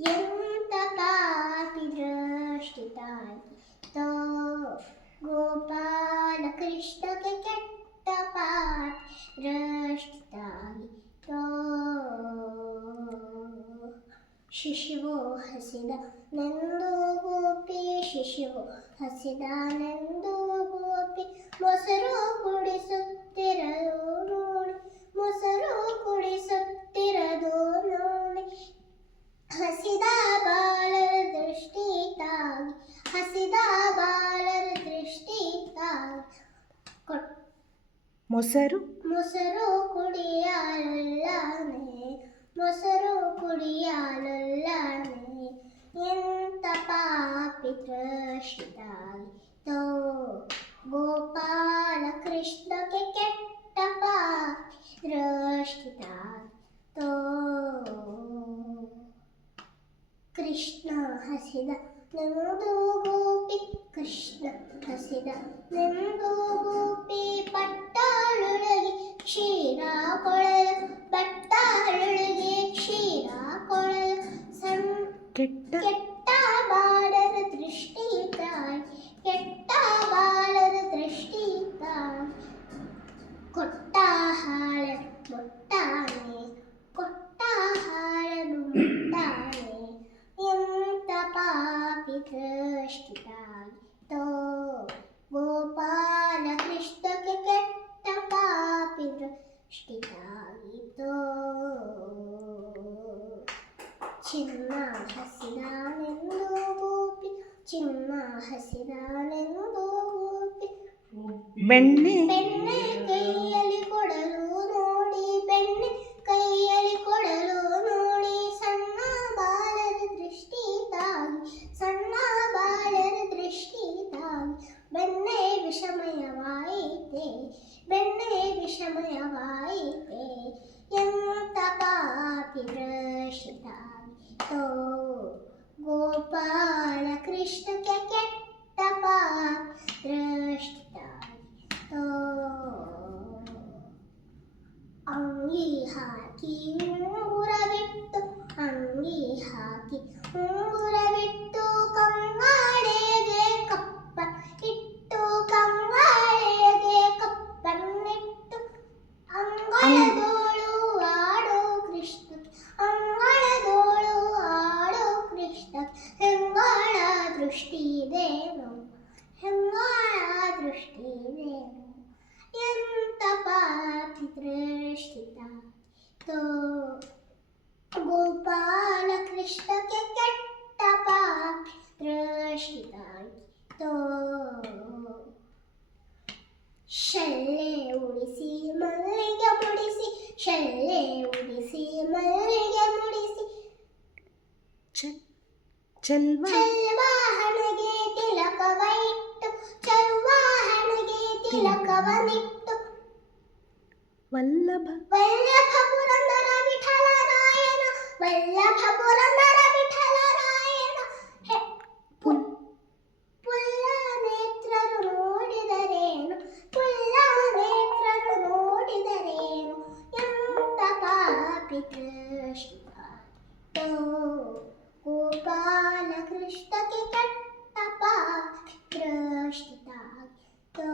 ಎಂತ ಪಾಪಿ ದೃಷ್ಟಿತಾಗಿತ್ತೋ ಗೋಪಾಲ ಕೃಷ್ಣಗೆ ಕೆಟ್ಟ ಪಾಪಿ ದೃಷ್ಟಿತಾಗಿತ್ತೋ ಶಿಶುವು ಹಸಿದನೆಂದು ಗೋಪಿ ಶಿಶುವು ಹಸಿದನೆಂದು ಗೋಪಿ ಮೊಸರು ಕುಡಿಸುತ್ತಿರದು ನೋಡಿ ಮೊಸರು ಕುಡಿಸುತ್ತಿರದು ನೋಡಿ ಹಸಿದ ಬಾಲರ ದೃಷ್ಟಿ ತಾಗಿ ಹಸಿದ ಬಾಲರ ದೃಷ್ಟಿ ತಾಗಿ ಮೊಸರು ಮೊಸರು ಕುಡಿಯಲೊಲ್ಲನೆ ಮೊಸರು ಕುಡಿಯಲೊಲ್ಲನೆ ಎಂತ ಪಾಪಿ ದೃಷ್ಟಿತಾಗಿತ್ತೋ ಗೋಪಾಲ ಕೃಷ್ಣಗೆ ಕೆಟ್ಟ ಪಾಪಿ ದೃಷ್ಟಿತಾಗಿತ್ತೋ ಕೃಷ್ಣ ಹಸಿದ ನೆಂದು ಗೋಪಿ ಕೃಷ್ಣ ಹಸಿದ ನೆಂದು ಗೋಪಿ ಪಟ್ಟಾಳೊಳಗೆ ಕ್ಷೀರ ಕೊಳಲು ಪಟ್ಟಾಳೊಳಗೆ ಕ್ಷೀರ ಕೊಳಲು ಕೆಟ್ಟ ಕೆಟ್ಟ ಬಾಲರ ದೃಷ್ಟಿ ತಾಯಿ ಕೆಟ್ಟ ಬಾಲರ ದೃಷ್ಟಿ ತಾಯಿ ಕೊಟ್ಟ ಹಾಳ ಮುಟ್ಟಾನೆ ಕೊಟ್ಟ ಹಾಳನು ಮುಟ್ಟಾನೆ ಎಂತ ಪಾಪಿ ದೃಷ್ಟಿತಾಗಿತ್ತೋ ಗೋಪಾಲ ಕೃಷ್ಣಗೆ ಕೆಟ್ಟ ಪಾಪಿ ದೃಷ್ಟಿತಾಗಿತ್ತೋ ಚಿನ್ನ ಹಸಿದನೆಂದು ಗೋಪಿ ಚಿನ್ನ ಹಸಿದನೆಂದು ಗೋಪಿ ಬೆಣ್ಣೆ ಬೆಣ್ಣೆ ಕೈಯಲ್ಲಿ ಕೊಡಲು ನೋಡಿ ಬೆಣ್ಣೆ ಕೈಯಲ್ಲಿ ಕೊಡಲು ನೋಡಿ ಸಣ್ಣ ಬಾಲರ ದೃಷ್ಟಿ ತಾಗಿ ಸಣ್ಣ ಬಾಲರ ದೃಷ್ಟಿ ತಾಗಿ ಬೆಣ್ಣೆ ವಿಷಮಯವಾಯಿತೆ ಬೆಣ್ಣೆ ವಿಷಮಯವಾಯಿತೆ ಎಂತ ಪಾಪಿ ದೃಷ್ಟಿ ತಾಗಿತ್ತೋ ಗೋಪಾಲ ಕೃಷ್ಣಗೆ ಕೆಟ್ಟ ಪಾಪಿ ದೃಷ್ಟಿ ತಾಗಿತ್ತೋ ಅಂಗಿ ಹಾಕಿ ಉಂಗುರವಿಟ್ಟು ಅಂಗಿ ಹಾಕಿ ಉಂಗುರವಿಟ್ಟು ಕಂಗಾಳೆಗೆ ಕಪ್ಪ ಇಟ್ಟು ಕಂಗಾಳೆಗೆ ಕಪ್ಪನ್ನಿಟ್ಟು ಅಂಗಳದೋಳು ಆಡೋ ಕೃಷ್ಣ ಅಂಗಳದೋಳು ಆಡೋ ಕೃಷ್ಣ ಹೆಂಗಳ ದೃಷ್ಟಿದೇನು ಹೆಂಗಳ ದೃಷ್ಟಿದೇನು ಎಂತ ಪಾಪಿ ದೃಷ್ಟಿತಾಗಿತ್ತೋ ಗೋಪಾಲ ಕೃಷ್ಣಗೆ ಕೆಟ್ಟ ಪಾಪಿ ದೃಷ್ಟಿತಾಗಿತ್ತೋ ಶಲ್ಲೆ ಉಡಿಸಿ ಮಲ್ಲಿಗೆ ಮುಡಿಸಿ ಶಲ್ಲೆ ಉಡಿಸಿ ಮಲ್ಲಿಗೆ ಮುಡಿಸಿ ಚೆಲ್ವ ಚೆಲ್ವಾಹಣಗೆ ತಿಲಕವೈಟ್ಟು ಚೆಲ್ವಾಹಣಗೆ ತಿಲಕವನಿಟ್ಟು ವಲ್ಲಭ ವಲ್ಲಭ ಪುರಂದರ ವಿಠಲರಾಯನ ವಲ್ಲಭ ಪುರಂದರ ವಿಠಲರಾಯನ ಪುಲ್ಲ ನೇತ್ರರು ನೋಡಿದರೇನು ಪುಲ್ಲ ನೇತ್ರರು ನೋಡಿದರೇನು ಎಂತ ಪಾಪಿ ದೃಷ್ಟಿತಾಗಿತ್ತೋ ಗೋಪಾಲ ಕೃಷ್ಣಗೆ ಕೆಟ್ಟ ಪಾಪಿ ದೃಷ್ಟಿತಾಗಿತ್ತೋ